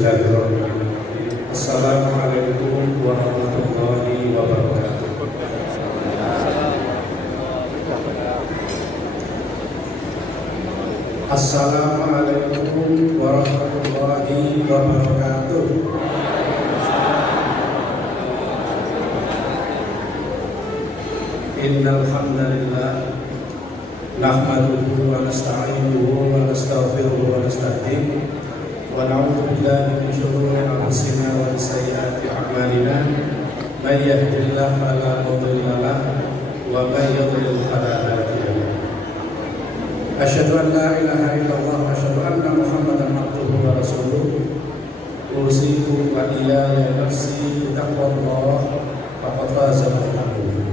Assalamualaikum warahmatullahi wabarakatuh. Assalamualaikum warahmatullahi wabarakatuh. Innal hamdalillah nahmaduhu wa nasta'inuhu wa nastaghfiruhu wa nastahdihi wa na'udzu billahi min shururi anfusina wa min sayyiati a'malina may yahdihillahu fala mudilla lahu wa may yudlil fala hadiya lahu. Asyhadu an la ilaha illallah wa asyhadu anna Muhammadan abduhu wa rasuluh. Usiku wa iyaya nafsi taqwallah faqad faza al-muttaqun.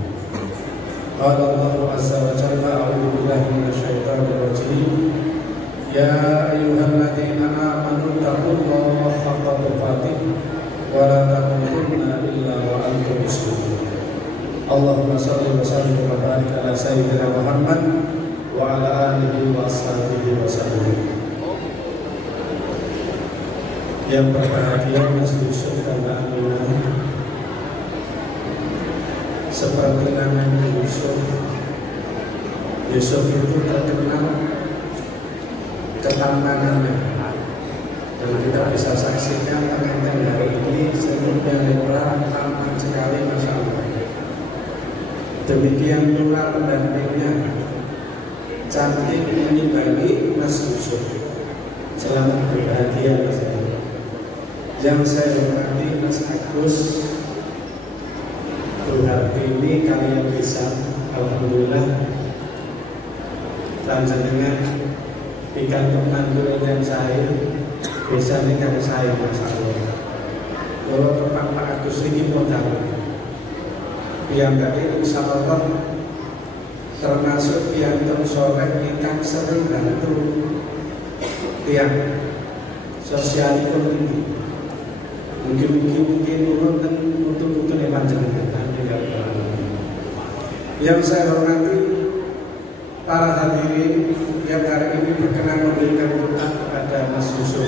Qala Allah azza wa jalla a'udzu billahi minasy syaithanir rajim. Ya ayyuhalladzina amanu taqullaha haqqa tuqatih wa la tamutunna illa wa antum muslimun. Allahumma shalli wa sallim wa barik ala sayyidina Muhammad wa ala alihi wa ashabihi wa sallam. Yang berbahagia Mas Yusuf dan Mbak Aminah, seperti namanya Yusuf itu terkenal ketampanannya, dan kita bisa saksikan pengantin hari ini senyumnya lebar, tampan sekali, masya Allah. Demikian pula pendampingnya, cantik menyimbangi Mas Yusuf. Selamat berbahagia Mas. Yang saya hormati Mas Agus, berarti ini kalian bisa, alhamdulillah. Lanjutnya ikan penandu yang saya bisa nikah saya masalah. Kalau tempat Pak Agus ini modal, yang dari insya Allah termasuk yang tersoleh ikan sering bantu yang sosial ekonomi. Mungkin urut dan untuk yang panjenengan. Yang saya hormati para hadirin yang hari ini berkenan memberikan doa kepada Mas Yusuf.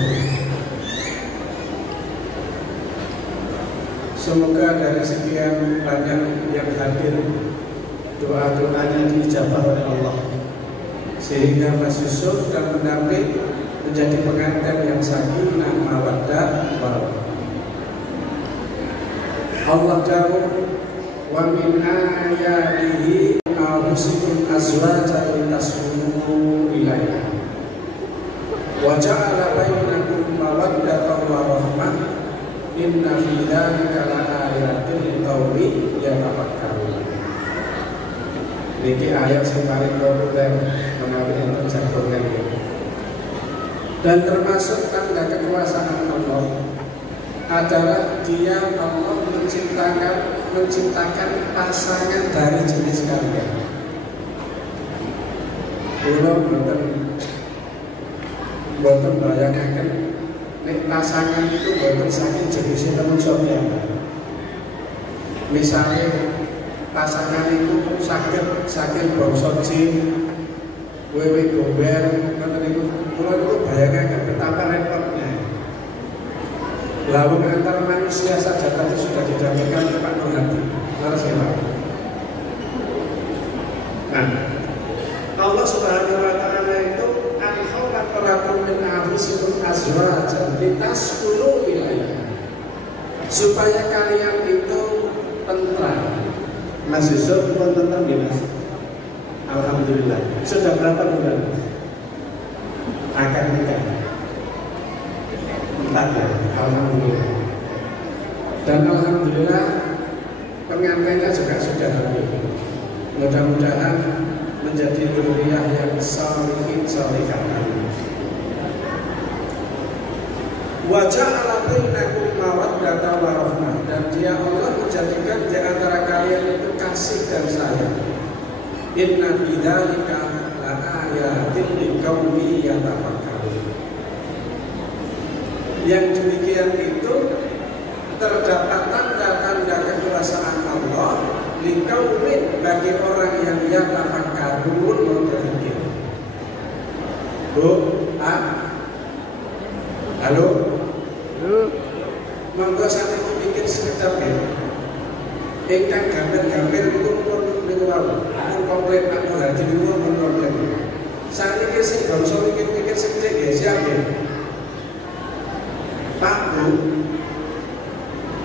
Semoga dari sekian banyak yang hadir, doa-doanya diijabah oleh Allah, sehingga Mas Yusuf dan pendamping menjadi pengantin yang sakinah mawaddah warahmah. Allah jauh wa min ayatihi ma'rusikum azwaja litaskunu ilaiha wa ja'ala bainakum mawaddatan wa rahmah inna fi dzalika laayatin liqaumin yatafakkarun. Niki ayat sing paling populer menawi enten jagongan. Dan termasuk tanda kekuasaan Allah adalah Dia Allah menciptakan pasangan dari jenis kalian. Kula boten bayangaken nek pasangan itu boten saking jenisnya manusia piyambak. Misalnya pasangan itu saking bangsa jin, wewe gober, ngoten niku kula niku bayangaken betapa repotnya. Lalu antara manusia saja tadi sudah didamaikan oleh Pak Nur Hadi. Harus ya Pak. Nah, Allah Subhanahu wa Ta'ala itu al-khawlaqalakum min anfusikum azwajan litaskunu ilaiha, supaya kalian itu tentram. Mas Yusuf pun tentram ya Mas? Alhamdulillah. Sudah berapa bulan akan nikah? 4 ya, alhamdulillah. Dan alhamdulillah pengantinnya juga sudah hamil. Mudah-mudahan menjadi dzurriyyah yang shalihin shalihah. Wa ja'ala bainakum mawaddatan wa rahmah, dan Dia Allah menjadikan di antara kalian itu kasih dan sayang. Inna fi dzalika laayatin liqaumin yatafakkarun. Yang demikian itu terdapat tanda-tanda kekuasaan Allah liqaumin, bagi orang yang yatafakkarun, berpikir. Bu, halo, Monggo sampe mikir sekedap ya. Ingkang gambar-gambar itu pun niku komplain aku hati niku pun komplain. Sakniki sing bangsa mikir-mikir sithik ya siap ya. Pak Bu,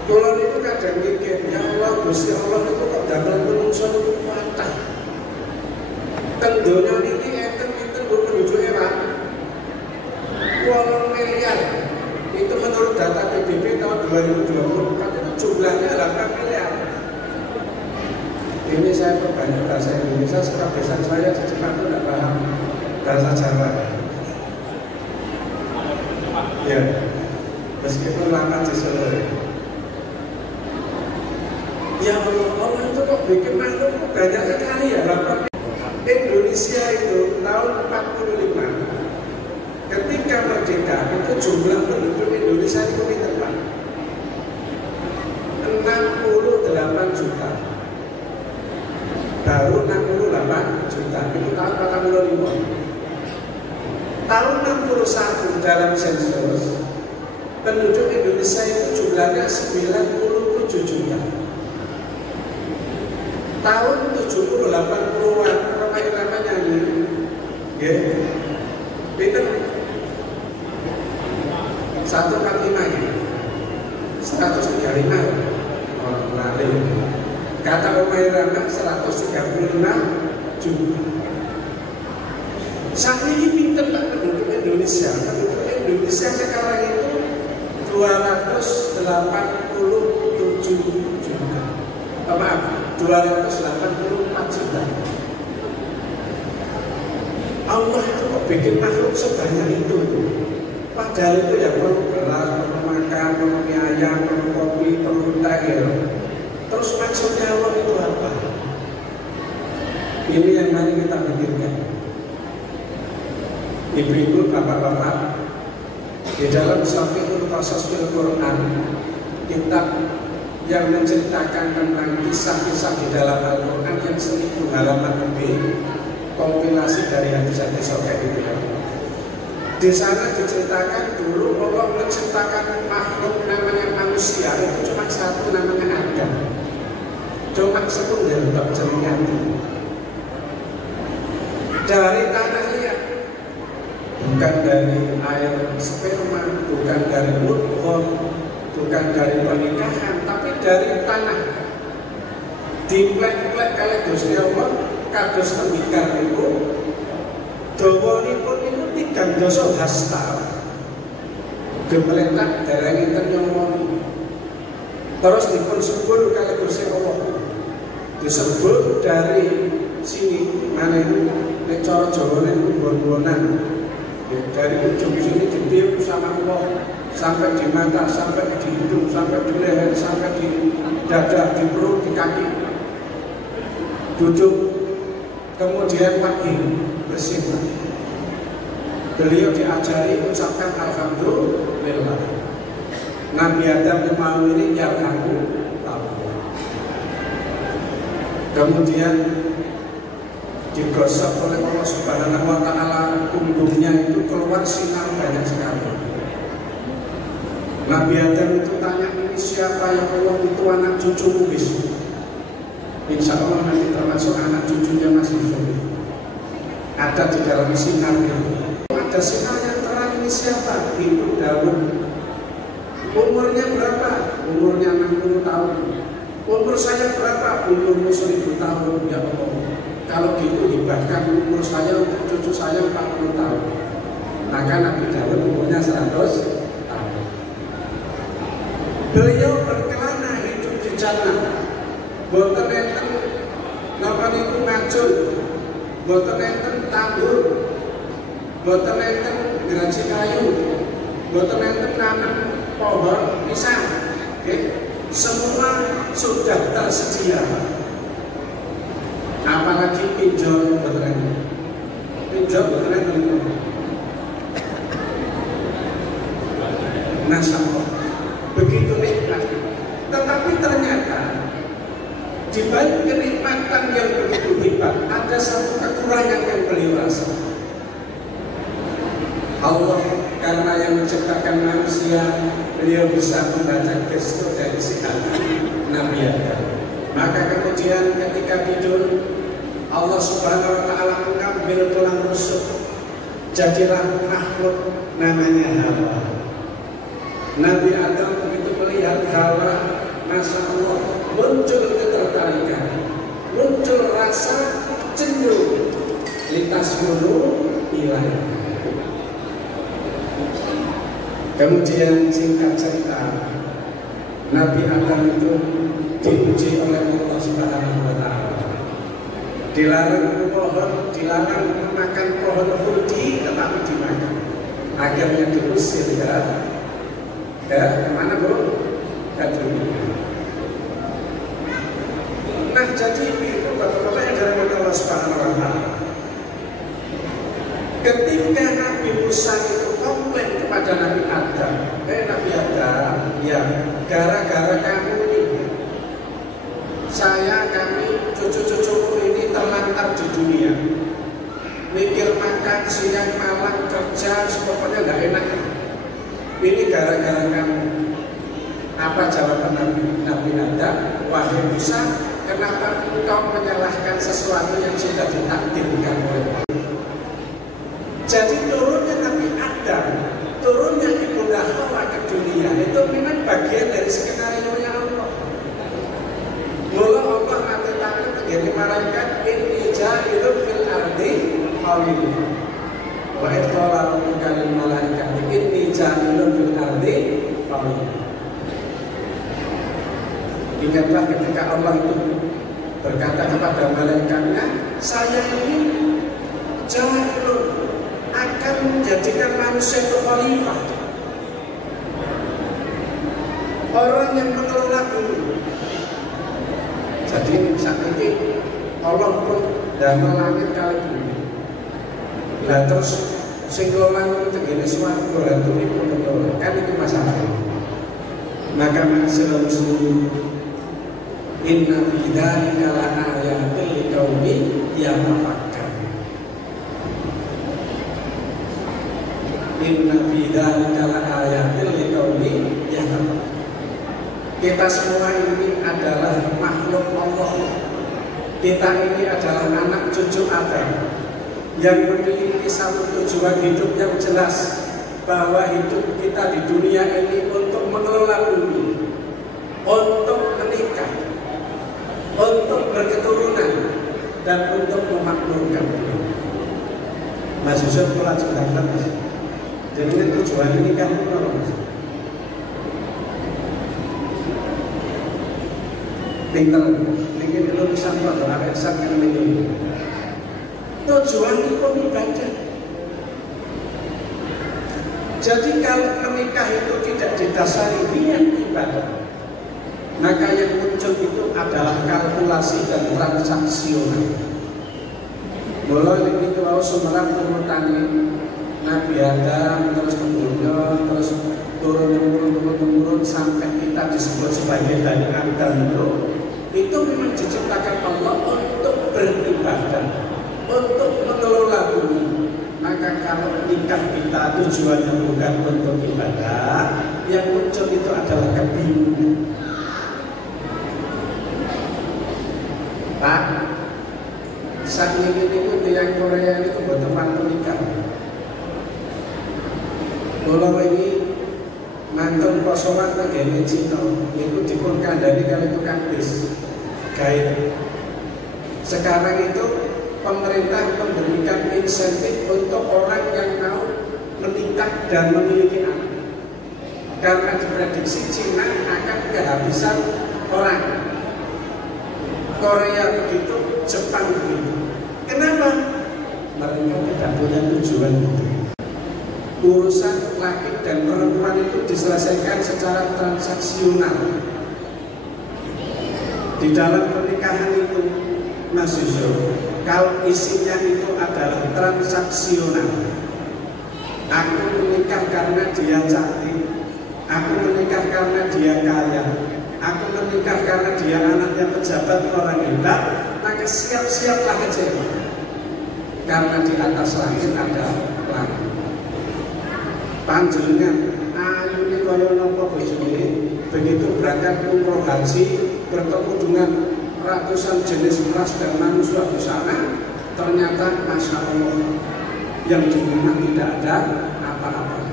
kula niku kadang mikir, ya Allah Gusti Allah niku kok damel menungso niku kuatah. Teng donya niki enten pinten penduduke Pak? 8 miliar. Itu menurut data PBB tahun 2020 kan itu jumlahnya 8 miliar. Ini saya perbanyak bahasa Indonesia, sebab besan saya di Jepang itu tidak paham bahasa Jawa. Ya, meskipun lama di Solo. Ya Allah itu kok bikin makhluk banyak sekali ya. Indonesia itu tahun 45 ketika merdeka itu jumlah penduduk Indonesia itu berapa? 68 juta. Baru 68 juta itu tahun 45. Tahun 61 dalam sensus penduduk Indonesia itu jumlahnya 97 juta. Tahun 70 80-an ramai-ramai nyanyi. Ya. Pinter 145 ya. 135 ya. Oh, lari. Kata Omai Rama 135 juta. Saat ini pinter tak penduduk Indonesia. Penduduk Indonesia sekarang itu 287 juta. Maaf, 284 juta. Allah itu kok bikin makhluk sebanyak itu. Padahal itu ya perlu beras, perlu makan, perlu mie ayam, perlu kopi, perlu teh. Terus maksudnya Allah itu apa? Ini yang mari kita pikirkan. Ibu-ibu, bapak-bapak, di dalam Sahihul Qasas fil Quran, kitab yang menceritakan tentang kisah-kisah di dalam Al-Quran yang 1000 halaman lebih, kompilasi dari hadis-hadis kayak gitu ya. Di sana diceritakan dulu Allah menciptakan makhluk namanya manusia itu cuma satu, namanya Adam. Cuma sekunder untuk jaringan. Dari tanah liat, bukan dari air sperma, bukan dari nutfah, bukan dari pernikahan, tapi dari tanah. Diplek-plek kali Gusti Allah kados tembikar niku. Dawanipun niku 3 hasta. Gemeletak dereng nyomoni. Terus dipun sebut kali Gusti Allah. Disebut dari sini mana itu nek cara Jawane itu bon-bonan. Dari ujung sini ditiup sama Allah sampai di mata, sampai di hidung, sampai di leher, sampai di dada, di perut, di kaki. Duduk, kemudian pagi bersih. Beliau diajari ucapkan alhamdulillah. Nabi Adam yang mau ini ya kamu. Kemudian digosok oleh Allah Subhanahu wa Ta'ala, punggungnya itu keluar sinar banyak sekali. Nabi Adam itu tanya, ini siapa ya Allah? Itu anak cucumu besok. Insya Allah nanti termasuk anak cucunya Mas Yusuf. Ada di dalam sinar itu. Ada sinar yang terang, ini siapa? Itu Daud. Umurnya berapa? Umurnya 60 tahun. Umur saya berapa? Umurmu 1000 tahun ya Allah. Kalau gitu dibahkan umur saya untuk cucu saya 40 tahun. Maka Nabi Daud umurnya 100 tahun. Beliau berkelana hidup di jannah. Boten enten napa niku ngajul. Boten enten tandur. Boten enten geraji kayu. Boten enten nanam pohon pisang. Okay? Semua sudah tersedia. Apalagi pinjol beneran. Pinjol beneran. Masya Allah. Begitu nikmat. Tetapi ternyata di balik kenikmatan yang begitu hebat, ada satu kekurangan yang beliau rasa. Allah karena yang menciptakan manusia, beliau bisa membaca gestur dari si Nabi Adam. Maka kemudian ketika tidur, Allah Subhanahu wa Ta'ala mengambil tulang rusuk, jadilah makhluk namanya Hawa. Nabi Adam begitu melihat Hawa, Masya Allah, muncul ketertarikan, muncul rasa cenderung, lintas gunung ilahi. Kemudian singkat cerita, Nabi Adam itu diuji oleh Allah Subhanahu wa Ta'ala. Dilarang memakan pohon khuldi, tetapi dimakan. Akhirnya diusir ya kemana bro? Ke dunia. Nah jadi itu bapak-bapak yang dirahmati Allah Subhanahu wa Ta'ala. Ketika Nabi Musa itu komplain kepada Nabi Adam, Nabi Adam, ya gara-gara kamu ini, kami, cucu-cucuku ini terlantar di dunia. Mikir makan, siang, malam, kerja, pokoknya nggak enak. Ini gara-gara kamu. Apa jawaban Nabi Adam? Wahai Musa, kenapa engkau menyalahkan sesuatu yang sudah ditakdirkan oleh Allah? Jadi turunnya Nabi Adam, turunnya Ibunda Hawa ke dunia itu memang bagian dari skenario-nya Allah. Mula Allah nanti takut menjadi malaikat, inni ja'ilun fil ardi khalifah. Wa idh qala rabbuka lil malaikati inni ja'ilun fil ardi khalifah. Ingatlah ketika Allah itu berkata kepada malaikatnya, saya ini ja'ilun, akan menjadikan manusia itu khalifah, orang yang mengelola bumi. Jadi saat ini Allah pun damel langit kali bumi. Lah terus sing ngelola itu tegene swarga lan bumi pun ngelola. Kan itu masalah. Maka masyaallah muslimin, inna fi dzalika la ayatin liqaumin yatafakkarun. Inna fi dzalika la ayatin liqaumin yatafakkarun. Kita semua ini adalah makhluk Allah. Kita ini adalah anak cucu Adam yang memiliki satu tujuan hidup yang jelas, bahwa hidup kita di dunia ini untuk mengelola bumi, untuk menikah, untuk berketurunan, dan untuk memakmurkan bumi. Mas Yusuf pernah ceritakan, jadi tujuan ini kan pinter, ingin lulusan atau anak yang ini. Tujuan itu ibadah. Jadi kalau menikah itu tidak didasari niat ibadah, maka yang muncul itu adalah kalkulasi dan transaksional. Mulai itu mau sumerak turutani Nabi Adam, terus kemudian terus turun sampai kita disebut sebagai Bani Adam itu memang diciptakan Allah untuk beribadah, untuk mengelola bumi. Maka kalau nikah kita tujuannya bukan untuk ibadah, yang muncul itu adalah kebingungan. Pak, saat ini itu yang Korea itu buat tempat nikah. Kalau ini mantun kosoran negara Cina itu dipun kandani kalau tukang bis gaya. Sekarang itu pemerintah memberikan insentif untuk orang yang mau menikah dan memiliki anak, karena diprediksi Cina akan kehabisan orang. Korea begitu, Jepang begitu. Kenapa? Mereka tidak punya tujuan itu. Urusan laki dan perempuan itu diselesaikan secara transaksional. Di dalam pernikahan itu, Mas Yusuf, kalau isinya itu adalah transaksional. Aku menikah karena dia cantik, aku menikah karena dia kaya, aku menikah karena dia anaknya pejabat orang hebat, maka siap-siaplah kecewa. Karena di atas langit ada langit. panjenengan ayune kaya napa bojone begitu berangkat umroh haji bertemu dengan ratusan jenis ras dan manusia di sana, ternyata Masya Allah yang di rumah tidak ada apa-apa.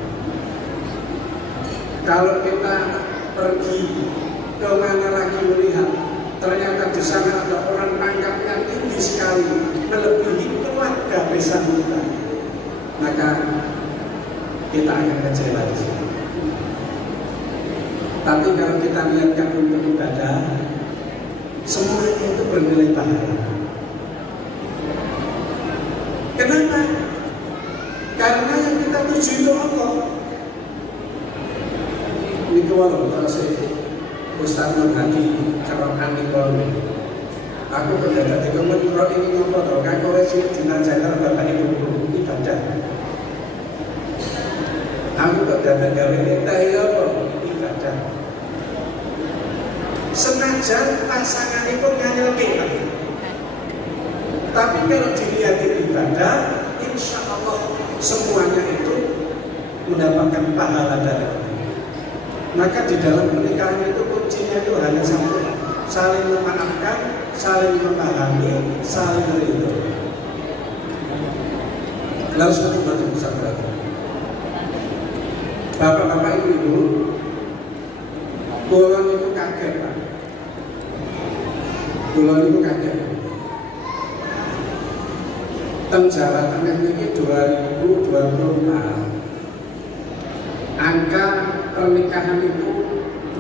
Kalau kita pergi ke mana lagi melihat, ternyata di sana ada orang pangkatnya tinggi sekali, melebihi keluarga besar kita, maka kita akan kecewa di sini. Tapi kalau kita niatkan untuk ibadah, semuanya itu bernilai pahala. Kenapa? Karena yang kita tuju itu Allah. Ini kalau saya Ustaz Nur Hadi Kerokan ini aku berdadak di kementerian ini ngopo to, kan kowe sing jenazah bapak ibu ibadah. Aku berdadak gawe teh ya ibadah. Senajan pasangan itu nganyelke, tapi kalau dilihat ibadah, insya Allah semuanya itu mendapatkan pahala dari Allah. Maka di dalam pernikahan itu kuncinya itu hanya satu, saling memaafkan, saling memahami, saling ridho. Lalu satu batu besar berarti. Bapak-bapak ibu, kulon itu kaget Pak. Kulon itu kaget. Teng Jawa Tengah ini 2024, angka pernikahan itu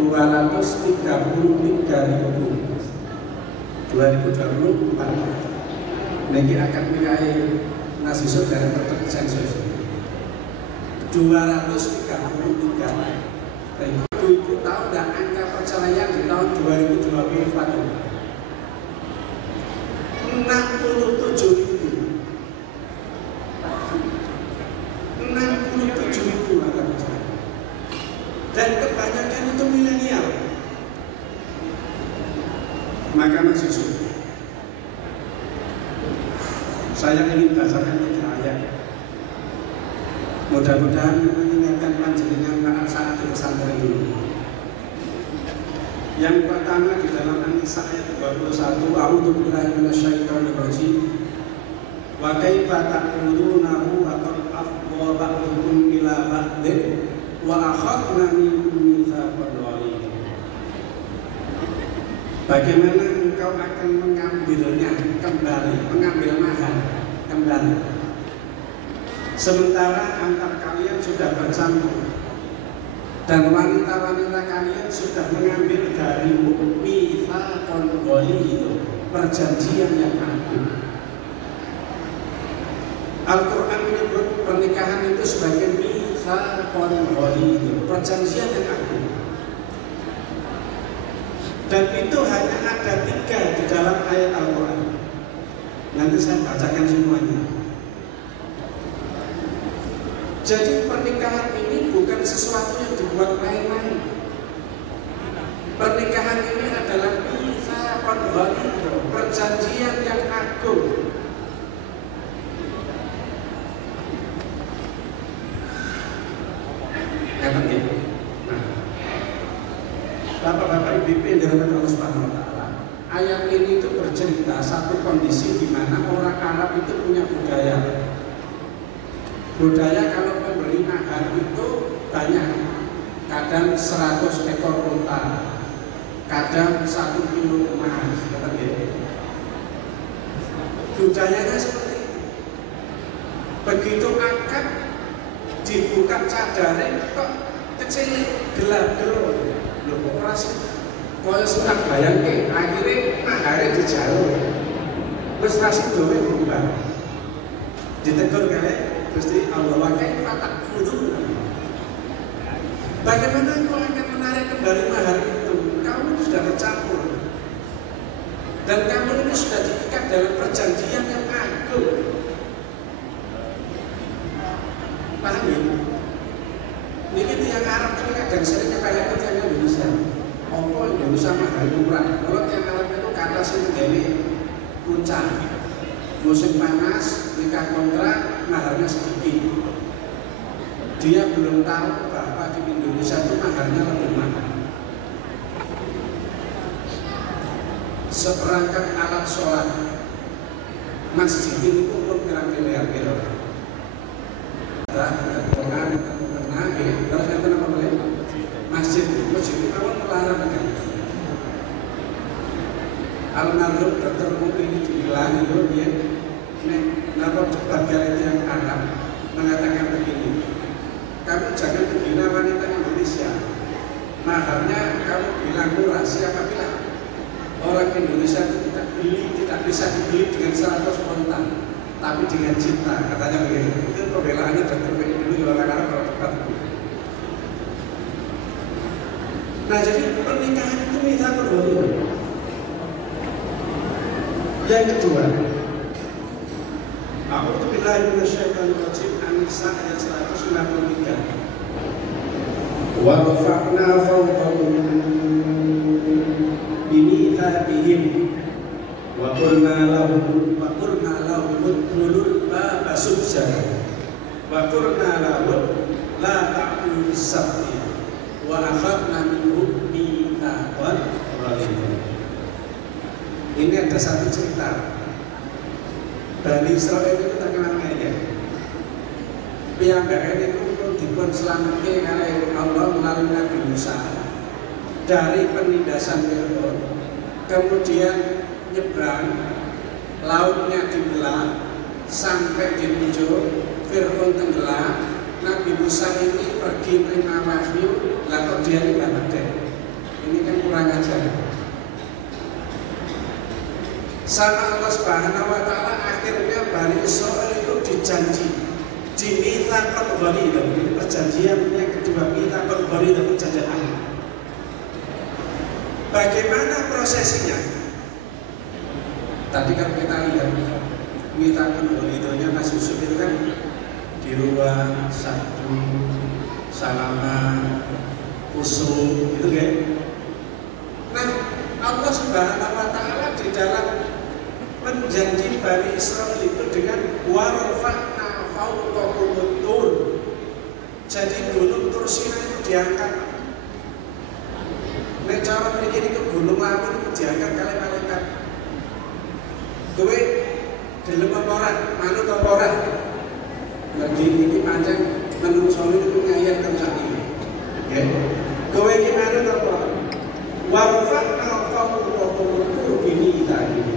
233.000. 2024 niki akan nikahi nasi saudara tersensus 233.000. Ibu tahu nggak angka perceraian di tahun 2024 itu 67.000. 67.000 angka perceraian. Dan kebanyakan itu milenial. Maka Mas Yusuf, saya ingin bacakan 3 ayat. Mudah-mudahan mengingatkan panjenengan saat di pesantren dulu. Yang pertama di dalam An-Nisa ayat 21, A'udzubillahi minasyaitonir rajim. Wa kaifa ta'budunahu wa qad afdha ba'dukum ila ba'din wa akhadna minkum mitsaqan ghalidha. Bagaimana engkau akan mengambilnya kembali, mengambil mahar kembali, sementara antar kalian sudah bercampur dan wanita-wanita kalian sudah mengambil darimu mitsaqan ghalidha, perjanjian yang agung. Al-Quran menyebut pernikahan itu sebagai mitsaqan ghalidha, perjanjian yang agung. Dan itu hanya ada 3 di dalam ayat Al-Quran. Nanti saya bacakan semuanya. Jadi pernikahan ini bukan sesuatu yang dibuat main-main. Pernikahan ini adalah mitsaqan ghalidha, perjanjian yang agung. Bapak-bapak ibu yang dirahmati Allah Subhanahu wa taala. Ayat ini itu bercerita satu kondisi di mana orang Arab itu punya budaya. Budaya kalau memberi mahar itu banyak. Kadang 100 ekor unta, kadang 1 kilo emas, budayanya seperti itu. Begitu akad dibuka cadarnya kok kecil gelap-gelap. Lho kok ora sih koyo sunak bayangke akhirnya mahare dijaluk. Wis rasih dowe berubah. Ditegur kali Gusti Allah wakai fatak fudu. Bagaimana kau akan menarik kembali mahar itu? Kamu sudah bercampur. Dan kamu ini sudah diikat dalam perjanjian yang agung. Paham ya? Ini yang Arab itu kadang seringnya kayak itu yang Indonesia. Apa Indonesia mahar murah? Kalau yang Arab itu kata sih menjadi puncak. Musim panas, nikah kontrak, maharnya sedikit. dia belum tahu bahwa di Indonesia itu maharnya lebih mahal. Seperangkat alat sholat masjid ini pun miliar-miliar. Masjid itu awal melarang kan. Almarhum Dr. Muti ini dibilang itu dia napa sebagai yang Arab mengatakan begini, kamu jangan menghina wanita Indonesia. Maharnya kamu bilang murah, siapa bilang? Orang Indonesia itu tidak bisa dibeli dengan secara spontan, tapi dengan cinta, katanya begitu. Itu pembelaannya Dr. Muti dulu di orang Arab kalau cepat. Nah, jadi pernikahan itu minta kedua. Yang kedua, A'udzubillahi minasyaitonir rajim, An-Nisa ayat 193. Wa rafa'na fawqahum bimitsaqihim wa qulna lahum udkhulul baba sujjadan wa qulna lahum la ta'budu bis-sabti wa akhadna minhum mitsaqan ghalidha. Ini ada satu cerita. Bani Israil itu terkenal ngene. Piyambake niku dipun slametke kalih Allah melalui Nabi Musa dari penindasan Firaun. Kemudian nyebrang, lautnya dibelah sampai di ujung, Firaun tenggelam. Nabi Musa ini pergi terima wahyu, lalu dia tidak mati. Ini kan kurang ajar. Sama Allah Subhanahu wa Ta'ala akhirnya Bani Israil itu dijanji, dimitsaqul ghalidh. Ini perjanjian yang kedua, mitsaqul ghalidh, perjanjian Allah. Bagaimana prosesnya? Tadi kan kita lihat mitsaqul ghalidhnya Mas Yusuf itu kan di ruang satu, salaman, kusum, itu kan. Nah, Allah Subhanahu wa Ta'ala di dalam menjanji Bani Israil itu dengan warfa'na fawqahum tur. Jadi gunung Tursina itu diangkat. Nek cara mriki niku gunung Lampung itu diangkat kali malaikat. Kowe gelem apa ora? Manut apa ora? Lagi ini pancen menungso niku ngayat kencang iki. Nggih. Kowe iki manut apa? Warfa'na fawqahum tur bini tadi.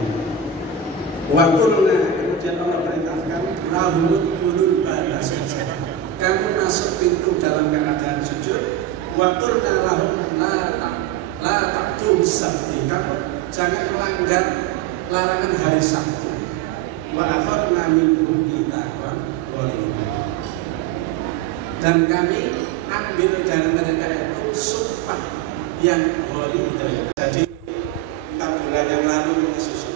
Wakulna, kemudian Allah perintahkan lahumut kulul bala sujud. Kamu masuk pintu dalam keadaan sujud. Wakulna lahum la ta'tu sabti. Kamu jangan melanggar larangan hari Sabtu. Wa akhadna minhum mitsaqan ghalidha. Dan kami ambil dari mereka itu sumpah yang ghalidha. Jadi 4 bulan yang lalu susu.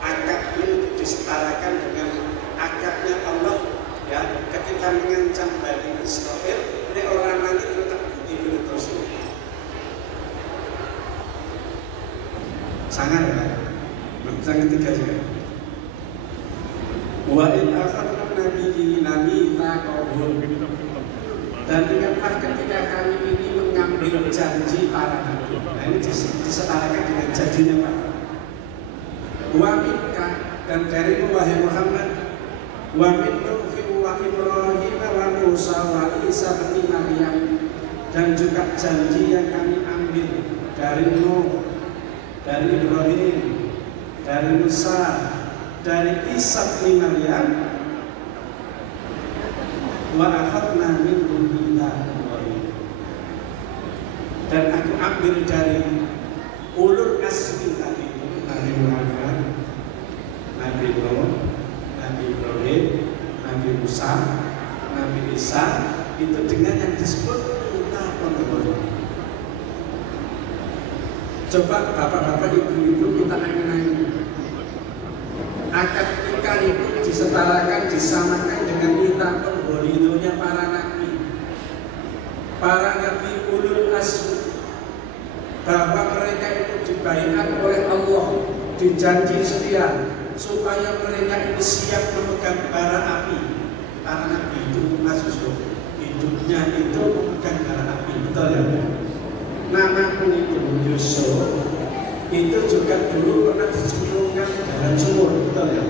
Akad ini disetarakan dengan akadnya Allah ya, ketika mengancam Bani Israil, ini orang nanti tetap itu terus. Sangat ya. Yang ketiga juga. Wa in akhadna nabiyyi taqawun. Dan ingatlah ketika kami ini mengambil janji para nabi. Nah, ini disetarakan dengan janjinya Pak. Wa minka, dan dari wahai Muhammad, wa min Nuhi wa Ibrahim wa Musa wa Isa bin Maryam, dan juga janji yang kami ambil dari Nuh, dari Ibrahim, dari Musa, dari Isa bin Maryam, wa akhadna minhum mitsaqan ghalidha, dan aku ambil dari ulul azmi tadi, Nabi Muhammad, Nabi Nuh, Nabi Ibrahim, Nabi Musa, Nabi Isa, itu dengan yang disebut mitsaqan ghalidha. Coba bapak-bapak, ibu-ibu kita nanya, akad nikah itu disetarakan, disamakan dengan mitsaqan ghalidhanya para nabi. Para nabi ulul azmi, bahwa mereka itu dibaiat oleh Allah, dijanji setia supaya mereka ini siap memegang bara api. Para nabi itu Mas Yusuf ibunya itu bukan bara api, betul ya? Nama pun itu Yusuf itu juga dulu pernah dicemplungkan dalam sumur, betul ya?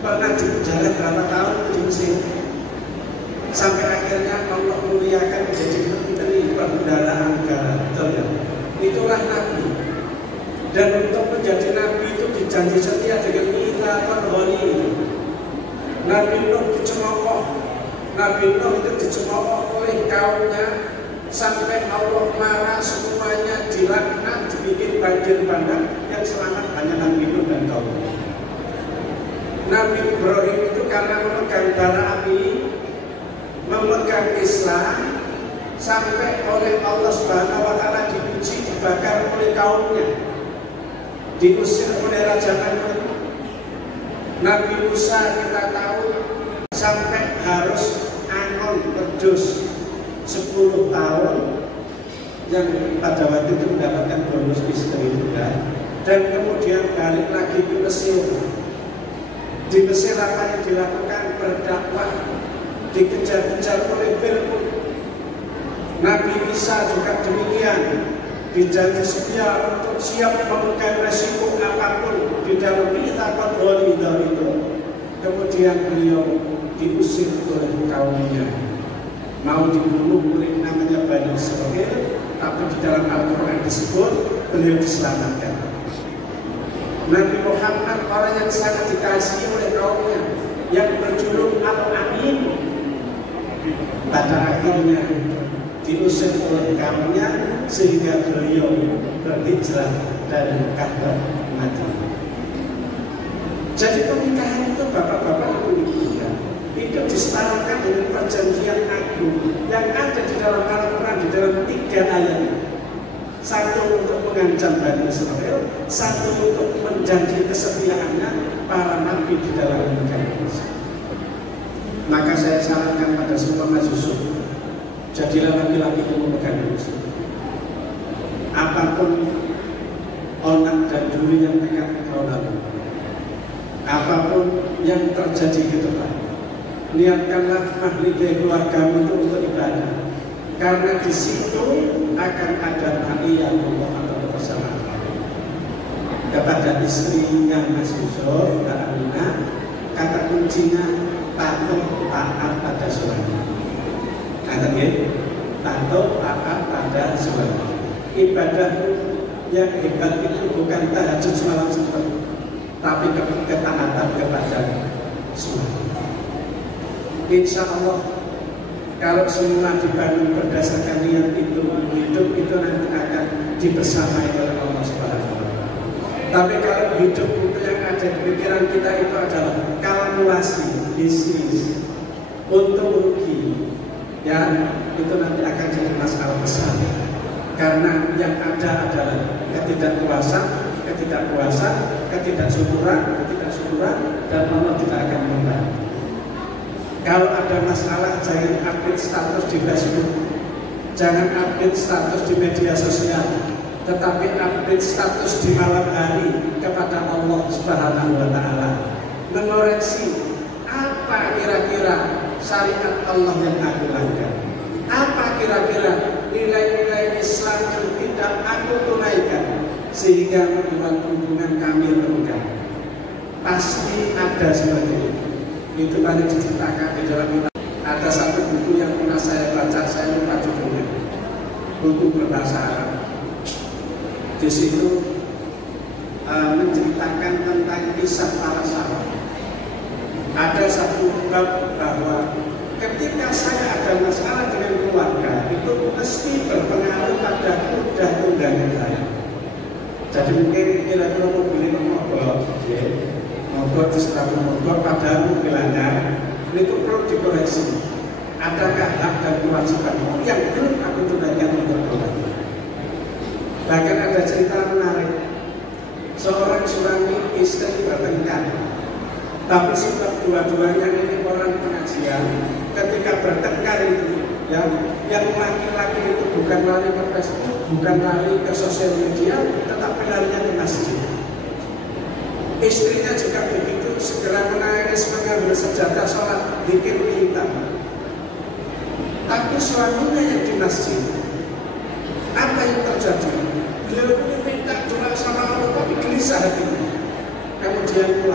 Pernah di penjara berapa tahun di Mesir, sampai akhirnya Allah muliakan menjadi menteri perbendaharaan negara, betul ya? Itulah Nabi. Dan untuk menjadi Nabi itu dijanji setia dengan mitsaqul ghalidh. Nabi Nuh dicemooh, Nabi Nuh itu dicemooh oleh kaumnya sampai Allah marah, semuanya dilaknat, dibikin banjir bandang, yang selamat hanya Nabi Nuh dan kaumnya. Nabi Ibrahim itu karena memegang bara api, memegang Islam, sampai oleh Allah Subhanahu wa Ta'ala diuji, dibakar oleh kaumnya, diusir oleh Raja Namrud. Nabi Musa kita tahu sampai harus angon pedus 10 tahun, yang pada waktu itu mendapatkan bonus istri juga, dan kemudian balik lagi ke Mesir. Di Mesir apa yang dilakukan? Berdakwah, dikejar-kejar oleh Fir'aun. Nabi Isa juga demikian, dijanji setia untuk siap memegang resiko apapun di dalam mitsaqul ghalidh itu. Kemudian beliau diusir oleh kaumnya, mau dibunuh oleh namanya Bani Israil, tapi di dalam Al-Quran disebut beliau diselamatkan. Nabi Muhammad orang yang sangat dikasihi oleh kaumnya, yang berjuluk Al-Amin, pada akhirnya diusir oleh kaumnya sehingga beliau berhijrah dari Mekah ke Madinah. Jadi pernikahan itu bapak-bapak ibu-ibu ya, itu disetarakan dengan perjanjian agung yang ada di dalam Al-Quran, di dalam 3 ayat. Satu untuk mengancam Bani Israil, satu untuk menjanji kesetiaannya para nabi di dalam pernikahan. Maka saya sarankan pada semua Mas Yusuf, jadilah laki-laki yang memegang Yusuf. Apapun onak dan duri yang akan kau lakukan, apapun yang terjadi ke depan, niatkanlah mahligai keluargamu itu untuk ibadah, karena di situ akan ada ma'iyatullah atau kebersamaan. Kepada istrinya Mas Yusuf, Mbak Aminah, kata kuncinya patuh taat pada suami. Artinya patuh taat pada suami. Ibadah yang hebat itu bukan tahajud semalam sempat, tapi ketaatan kepada suami. Insya Allah kalau semua dibangun berdasarkan niat itu, hidup itu nanti akan dibersamai oleh Allah Subhanahu wa Ta'ala. Tapi kalau hidup itu yang ada di pikiran kita itu adalah kalkulasi bisnis, untung rugi, ya itu nanti akan jadi masalah besar. Karena yang ada adalah ketidakpuasan, ketidaksyukuran, dan Allah tidak akan membantu. Kalau ada masalah, jangan update status di Facebook, jangan update status di media sosial, tetapi update status di malam hari kepada Allah Subhanahu wa Ta'ala. Mengoreksi apa kira-kira syariat Allah yang aku lakukan, apa kira-kira nilai-nilai Islam yang tidak aku tunaikan sehingga membuat hubungan kami renggang. Pasti ada seperti itu. Itu banyak diceritakan di dalam kitab. Ada satu buku yang pernah saya baca, saya lupa judulnya, buku berbahasa Arab. Di situ menceritakan tentang kisah para sahabat. Ada satu bab bahwa ketika saya ada masalah dengan keluarga, itu mesti berpengaruh pada kuda tunggangan saya. Jadi mungkin kira-kira mobil itu mogok, mogok diserang mogok pada mobil Anda, itu perlu dikoreksi. Adakah hak dan kewajiban yang belum aku tunaikan untuk keluarga? Bahkan ada cerita menarik, seorang suami istri bertengkar, tapi sebab dua-duanya ini orang pengajian. Ketika bertengkar itu, yang laki-laki itu bukan lari ke Facebook, bukan lari ke sosial media, tetapi larinya ke masjid. Istrinya juga begitu, segera menangis mengambil sejadah sholat, bikin hitam. tapi suaminya yang di masjid. Apa yang terjadi? Beliau ini minta doa sama Allah tapi gelisah hatinya. Kemudian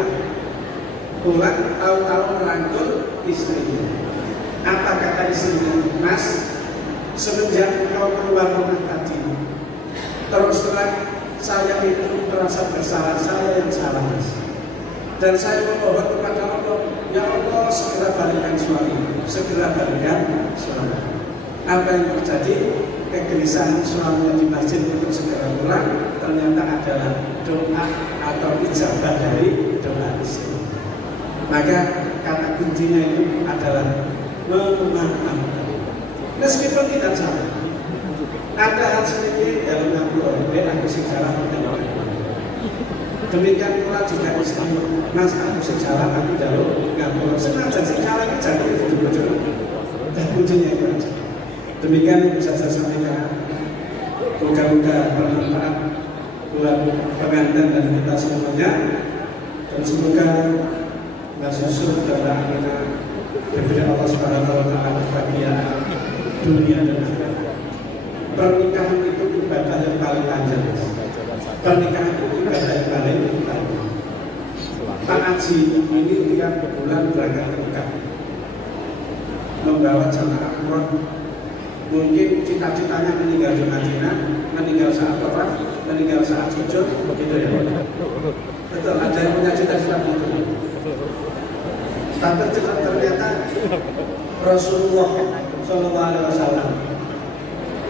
pulang tahu-tahu merangkul istrinya. Apa kata istrinya? Mas, semenjak kau keluar rumah tadi, terus terang saya itu merasa bersalah, saya yang salah, Mas. Dan saya memohon kepada Allah, ya Allah segera balikan suami, segera balikan suami. Apa yang terjadi? Kegelisahan suaminya di masjid untuk segera pulang ternyata adalah doa atau ijabah dari doa istri. Maka kata kuncinya itu adalah memaafkan. Meskipun tidak salah, ada hal sedikit dalam ngapura, aku sejarah tidak. Demikian pula juga istri, Mas aku sejarah aku jalur ngapura. Sengaja sejarah itu jadi ujung-ujung. Dan kuncinya itu aja. Demikian yang bisa saya sampaikan. Moga-moga bermanfaat buat pengantin dan kita semuanya. Dan semoga Mas Yusuf dan Mbak Aminah diberi Allah Subhanahu wa Ta'ala kebahagiaan dunia dan akhirat. Pernikahan itu ibadah yang paling panjang. Pernikahan itu ibadah yang paling panjang. Pak Haji ini tiap bulan berangkat ke Mekah, membawa jamaah umroh. Mungkin cita-citanya meninggal di Madinah, meninggal saat wafat, meninggal saat sujud, begitu ya. Betul, ada yang punya cita-cita begitu. Tapi ternyata Rasulullah SAW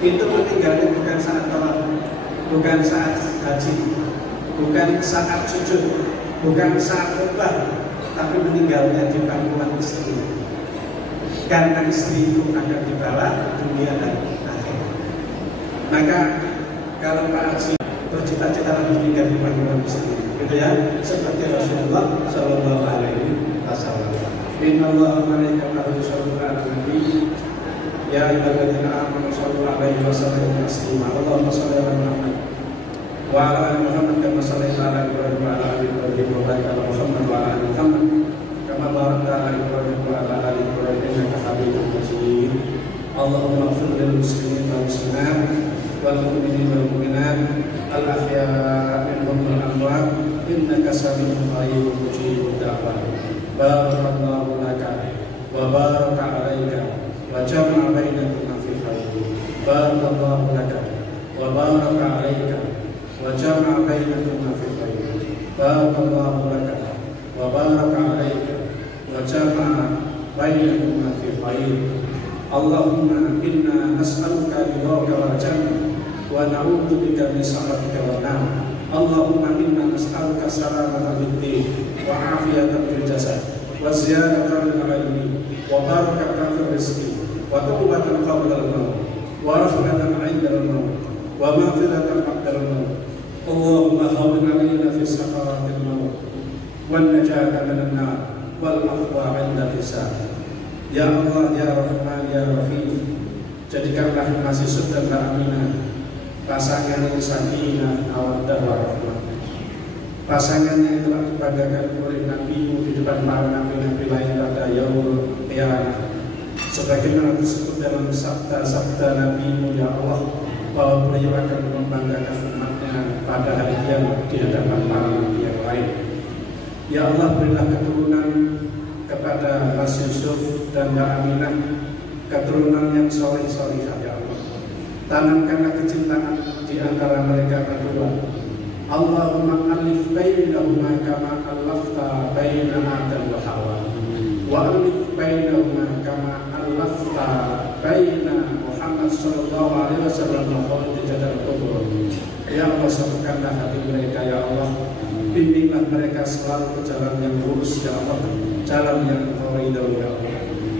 itu meninggalnya bukan saat tawaf, bukan saat haji, bukan saat sujud, bukan saat khutbah, tapi meninggalnya di pangkuan istri. Karena istri itu akan dibawa dunia dan akhirat. Maka kalau Pak Haji bercita-cita meninggal di pangkuan istri, gitu ya, seperti Rasulullah Shallallahu Alaihi Wasallam. Inna Allah malaikatahu yusholluna 'alan nabi, ya ayyuhalladzina amanu shollu 'alaihi wa sallimu taslima. Allahumma sholli 'ala Muhammad wa 'ala ali Muhammad kama shallaita 'ala Ibrahim wa 'ala ali Ibrahim wa barik 'ala Muhammad wa 'ala ali Muhammad kama barakta 'ala Ibrahim wa 'ala ali Ibrahim innaka Hamidum Majid. Allahumma ighfir lil muslimin wal muslimat wal mu'minin wal mu'minat al ahya'i minhum wal amwat innaka sami'un qaribun mujibud da'wat. Barakallahu laka wa baraka 'alaika wa jama'a bainakuma fi khair. Barakallahu laka wa baraka 'alaika wa jama'a bainakuma fi khair. Barakallahu laka wa baraka 'alaika wa jama'a bainakuma fi khair. Allahumma inna nas'aluka ridhaka wal jannah wa na'udzu bika min sakhatika wan nar. Allahumma inna nas'aluka salamatan fid-din wa 'afiyatan fil jasad wa ziyadatan fil 'ilmi wa barakatan fil rizqi wa tawbatan qabla al-maut wa rahmatan 'inda al-maut wa maghfiratan ba'da al-maut. Allahumma hawwin 'alaina fi sakaratil maut wan najata minan nar wal afwa 'inda hisab. Ya Allah, ya Rahman, ya Rahim, jadikanlah Mas Yusuf dan Mbak Aminah pasangan yang sakinah, mawaddah warahmah, pasangan yang telah dibanggakan oleh Nabi-Mu di depan para nabi-nabi lain pada yaumul qiyamah. Sebagaimana disebut dalam sabda Nabi-Mu, ya Allah, bahwa beliau akan membanggakan umatnya pada hari kiamat di hadapan para nabi yang lain. Ya Allah, berilah keturunan kepada Mas Yusuf dan Mbak Aminah, keturunan yang soleh-solehah, ya Allah. Tanamkanlah kecintaan di antara mereka berdua. Allahumma alif bainahuma kama allafta baina Adam wa Hawa, wa alif bainahuma kama allafta baina Muhammad sallallahu alaihi wasallam wa Khadijah al-Kubra. Ya Allah, satukanlah hati mereka, ya Allah. Bimbinglah mereka selalu ke jalan yang lurus, ya Allah, jalan yang Engkau ridhoi, ya Allah.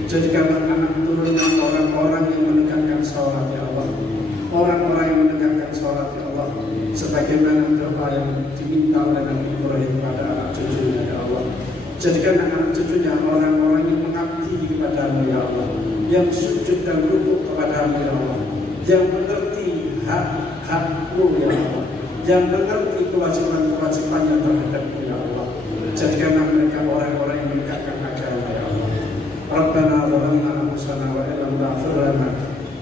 Jadikanlah anak turunnya orang-orang yang menegakkan sholat, ya Allah, orang-orang yang menegakkan sholat, ya Allah, sebagaimana doa yang diminta oleh Nabi Ibrahim kepada anak cucunya, ya Allah. Jadikanlah anak cucunya orang-orang yang mengabdi kepada-Mu, ya Allah, yang sujud dan rukuk kepada-Mu, ya Allah, yang mengerti hak-hak-Mu, ya Allah, yang mengerti kewajiban-kewajibannya terhadap-Mu, ya Allah. Jadikanlah mereka orang-orang yang menegakkan agama, ya Allah. Rabbana zalamna anfusana wa illam taghfir lana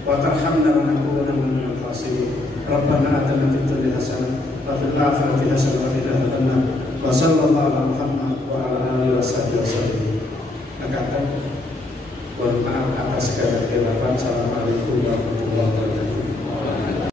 wa tarhamna lanakunanna minal khasirin. Rabbana atina fid dunya hasanah wa fil akhirati hasanah wa qina adzabannar. Wa sallallahu ala Muhammad wa ala alihi wa sahbihi wasallam. Mohon maaf atas segala